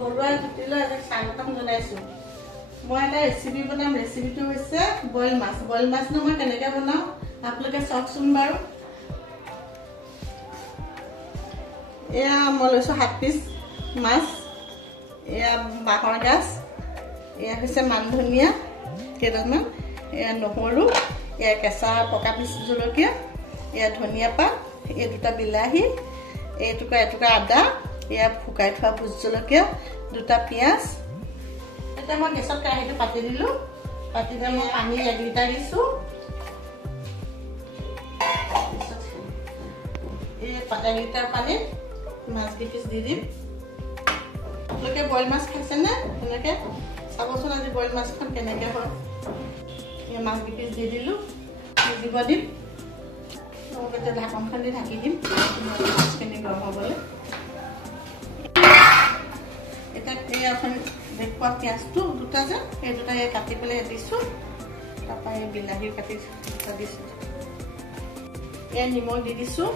ঘৰুৱা জুতিলৈ আজি স্বাগতম জনাইছোঁ। মই এটা ৰেচিপি বনাম। ৰেচিপিটো হৈছে বইল মাছ। বইল মাছটো মই কেনেকৈ বনাওঁ আপোনালোকে চাওকচোন বাৰু। এয়া মই লৈছোঁ 7 পিচ মাছ। এয়া বাঁহৰ গাজ, এয়া হৈছে মান ধনিয়া কেইডালমান, এয়া নহৰু, এয়া কেঁচা পকা পিচ জলকীয়া, এয়া ধনিয়া পাত, এই 2টা বিলাহী, এটুকুৰা আদা, এয়া শুকাই থোৱা ভোট জলকীয়া, 2টা পিঁয়াজ। এতিয়া মই গেছত কেৰাহীটো পাতি দিলোঁ। পাতি দি মই পানী 1 লিটাৰ দিছোঁ। এই 1 লিটাৰ পানীত মাছ পিচ দি দিম। আপোনালোকে বইল মাছ খাইছেনে? তেনেকৈ চাবচোন আজি বইল মাছখন কেনেকৈ হয়। এই মাছ পিচ দি দিলোঁ, সিজিব দিম। এতিয়া ঢাকনখন দি ঢাকি দিম মাছখিনি গৰম হ'বলৈ। এতিয়া এখন দেখুওৱা পিঁয়াজটো 2টা যে, এই 2টা কাটি পেলাই দিছোঁ। তাৰপৰা এই বিলাহীও কাটি দিছোঁ। এয়া নিমখ দি দিছোঁ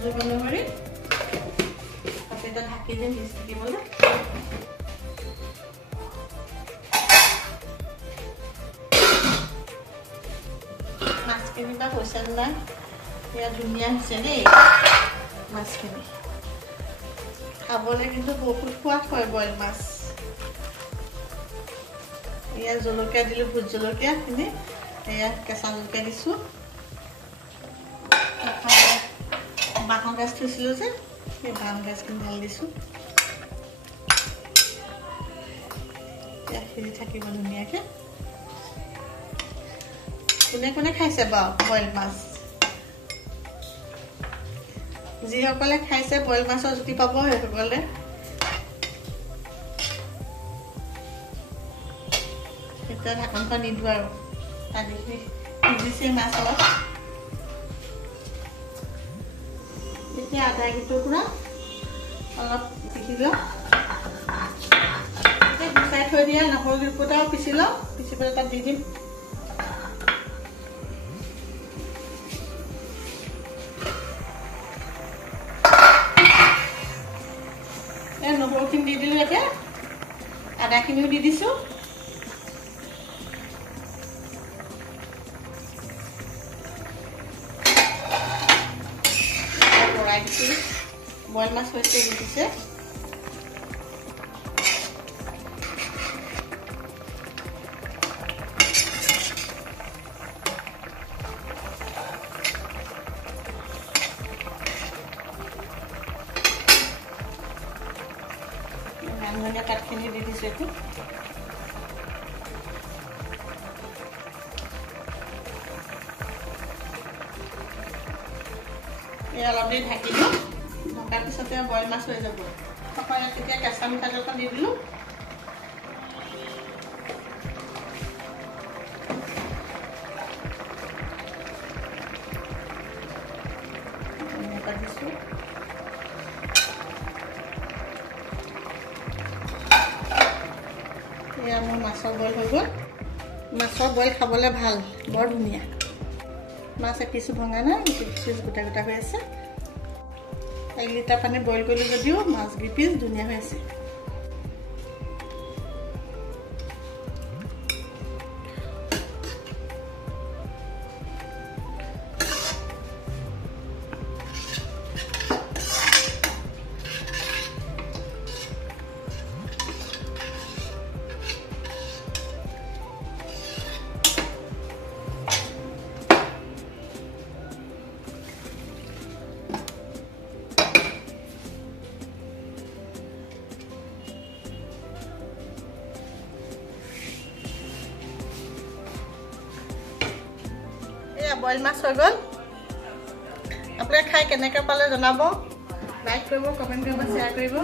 জোল অনুসৰি। তাৰপিছত এতিয়া ঢাকি দিম সিজি থাকিবলৈ। মাছখিনি বা হৈছে নাই, এয়া ধুনীয়া হৈছে দেই মাছখিনি। খাবলৈ কিন্তু বহুত সোৱাদ হয় বইল মাছ। এয়া জলকীয়া দিলোঁ, ভোট জলকীয়াখিনি, এয়া কেঁচা জলকীয়া দিছোঁ। বাঁহৰ গাজ থৈছিলোঁ যে, সেই বাঁহৰ গাজখিনি ঢালি দিছোঁ। এয়া সিজি থাকিব ধুনীয়াকৈ। কোনে কোনে খাইছে বাৰু বইল মাছ? যিসকলে খাইছে বইল মাছৰ জুতি পাব সেইসকলে। এতিয়া ঢাকনখন নিদিওঁ আৰু পানীখিনি সিজিছে মাছ অলপ। এতিয়া আদা টুকুৰা অলপ পিচি লওঁ। গুচাই থৈ দিয়া নহৰু দুফুটাও পিচি লওঁ। পিচি পেলাই তাত দি দিম। নহৰুখিনি দি দিলোঁ। এতিয়া আদাখিনিও দি দিছোঁ। বৰাই দিছোঁ। বইল মাছ হৈছে দিছে। ধনিয়া পাতখিনি দি দিছোঁ। এইটো অলপ দেৰি ঢাকি দিওঁ। ঢকাৰ পিছতে বইল মাছ হৈ যাব। তেতিয়া কেঁচা মিঠাতেলখন দি দিলোঁ। দিছোঁ এয়া মোৰ মাছৰ বইল হৈ গ'ল। মাছৰ বইল খাবলৈ ভাল, বৰ ধুনীয়া। মাছ এপিছো ভঙা নাই, পিচ গোটা গোটা হৈ আছে। 1 লিটাৰ পানী বইল কৰিলোঁ যদিও মাছ পিচ ধুনীয়া হৈ আছে। বইল মাছ হৈ গ'ল। আপোনালোকে খাই কেনেকৈ পালে জনাব। লাইক কৰিব, কমেণ্ট কৰিব, শ্বেয়াৰ কৰিব।